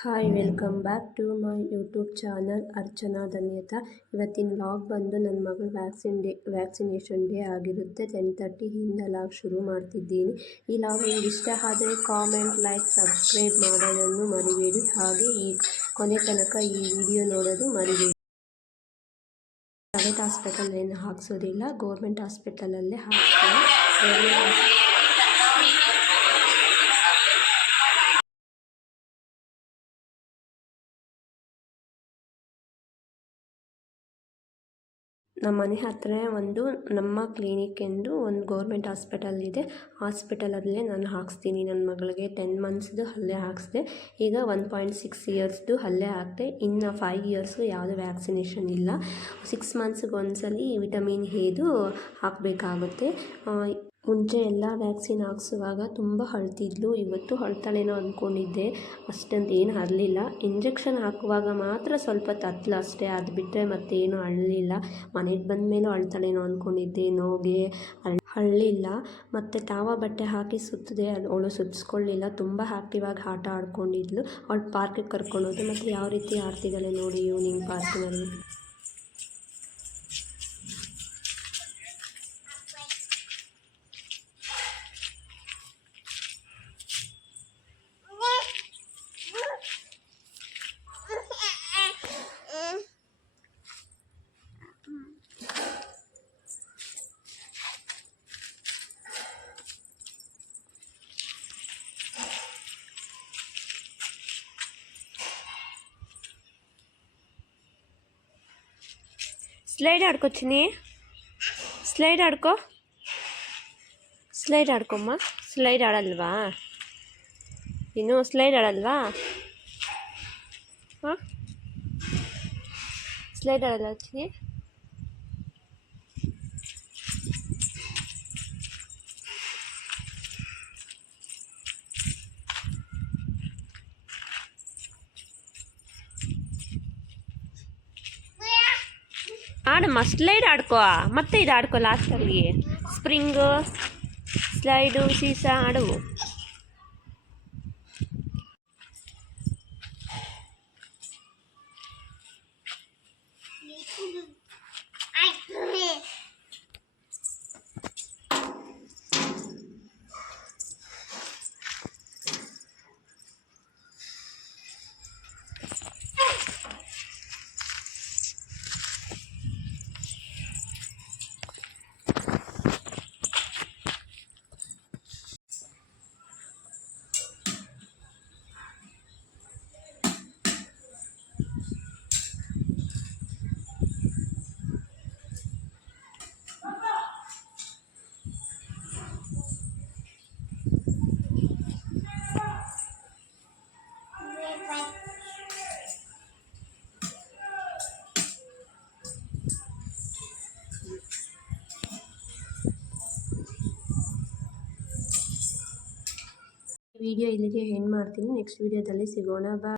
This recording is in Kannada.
Hi, welcome back to my YouTube channel Archana Dhanyata. ಇವತ್ತಿನ ಲಾಗ್ ಬಂದು ನನ್ನ ಮಗಳ ವ್ಯಾಕ್ಸಿನೇಷನ್ ಡೇ ಆಗಿರುತ್ತೆ. 10:30 ಇಂದ ಲಾಗ್ ಶುರು ಮಾಡ್ತಿದ್ದೀನಿ. ಈ ಲಾಗ್ ನಿಮ್ಗೆ ಇಷ್ಟ ಆದರೆ ಕಾಮೆಂಟ್, ಲೈಕ್, ಸಬ್ಸ್ಕ್ರೈಬ್ ಮಾಡೋದನ್ನು ಮರಿಬೇಡಿ. ಹಾಗೆ ಈ ಕೊನೆ ತನಕ ಈ ವಿಡಿಯೋ ನೋಡೋದು ಮರಿಬೇಡಿ. ಪ್ರೈವೇಟ್ ಹಾಸ್ಪಿಟಲ್ ಏನು ಹಾಕ್ಸೋದಿಲ್ಲ, ಗೌರ್ಮೆಂಟ್ ಹಾಸ್ಪಿಟಲಲ್ಲೇ ಹಾಕ್ಸ್ತೀನಿ. ನಮ್ಮ ಮನೆ ಹತ್ರ ನಮ್ಮ ಕ್ಲಿನಿಕ್ ಎಂದು ಒಂದು ಗೌರ್ಮೆಂಟ್ ಹಾಸ್ಪಿಟಲ್ ಇದೆ. ಹಾಸ್ಪಿಟಲಲ್ಲೇ ನಾನು ಹಾಕ್ಸ್ತೀನಿ. ನನ್ನ ಮಗಳಿಗೆ 10 ಮಂತ್ಸ್ದು ಅಲ್ಲೇ ಹಾಕ್ಸಿದೆ. ಈಗ 1.6 ಇಯರ್ಸ್ದು ಅಲ್ಲೇ ಹಾಕಿದೆ. ಇನ್ನು 5 ಇಯರ್ಸ್ಗೂ ಯಾವುದೇ ವ್ಯಾಕ್ಸಿನೇಷನ್ ಇಲ್ಲ. 6 ಮಂತ್ಸ್ಗೆ ಒಂದ್ಸಲಿ ವಿಟಮಿನ್ ಎದು ಹಾಕಬೇಕಾಗುತ್ತೆ. ಮುಂಚೆ ಎಲ್ಲ ವ್ಯಾಕ್ಸಿನ್ ಹಾಕ್ಸುವಾಗ ತುಂಬ ಅಳ್ತಿದ್ಲು. ಇವತ್ತು ಅಳ್ತಾಳೇನೋ ಅಂದ್ಕೊಂಡಿದ್ದೆ, ಅಷ್ಟೊಂದು ಏನು ಅರಲಿಲ್ಲ. ಇಂಜೆಕ್ಷನ್ ಹಾಕುವಾಗ ಮಾತ್ರ ಸ್ವಲ್ಪ ತತ್ಲು ಅಷ್ಟೇ, ಅದು ಬಿಟ್ಟರೆ ಮತ್ತೇನು ಅಳಲಿಲ್ಲ. ಮನೆಗೆ ಬಂದ ಮೇಲೂ ಅಳ್ತಾಳೇನೋ ಅಂದ್ಕೊಂಡಿದ್ದೆ, ನೋಗೆ ಅಳ್ಳಿಲ್ಲ. ಮತ್ತು ತಾವ ಬಟ್ಟೆ ಹಾಕಿ ಸುತ್ತಿದೆ, ಅವಳು ಸುತ್ತಿಸ್ಕೊಳ್ಳಿಲ್ಲ. ತುಂಬ ಆ್ಯಕ್ಟಿವಾಗಿ ಆಟ ಆಡ್ಕೊಂಡಿದ್ಲು. ಅವಳು ಪಾರ್ಕಿಗೆ ಕರ್ಕೊಂಡೋದು. ಮತ್ತು ಯಾವ ರೀತಿ ಆಡ್ತಿದ್ದಾಳೆ ನೋಡಿ ಈವ್ನಿಂಗ್ ಪಾರ್ಕಿನಲ್ಲಿ. ಸ್ಲೈಡ್ ಆಡ್ಕೊ ಚಿನ್ನಿ, ಸ್ಲೈಡ್ ಆಡ್ಕೊಮ್ಮ. ಸ್ಲೈಡ್ ಆಡಲ್ವಾ ಇನ್ನು? ಸ್ಲೈಡ್ ಆಡಲ್ವಾ? ಹಾಂ, ಸ್ಲೈಡ್ ಆಡಲ್ಲ ಚಿನ್ನಿ? ಆಡಮ್ಮ, ಸ್ಲೈಡ್ ಆಡ್ಕೋ. ಮತ್ತೆ ಇದು ಆಡ್ಕೋ ಲಾಸ್ಟಲ್ಲಿ. ಸ್ಪ್ರಿಂಗು, ಸ್ಲೈಡು, ಸೀಸಾ ಆಡು. ವಿಡಿಯೋ ಇಲ್ಲಿಗೆ ಎಂಡ್ ಮಾಡ್ತೀನಿ. ನೆಕ್ಸ್ಟ್ ವಿಡಿಯೋದಲ್ಲಿ ಸಿಗೋಣ. ಬಾಯ್.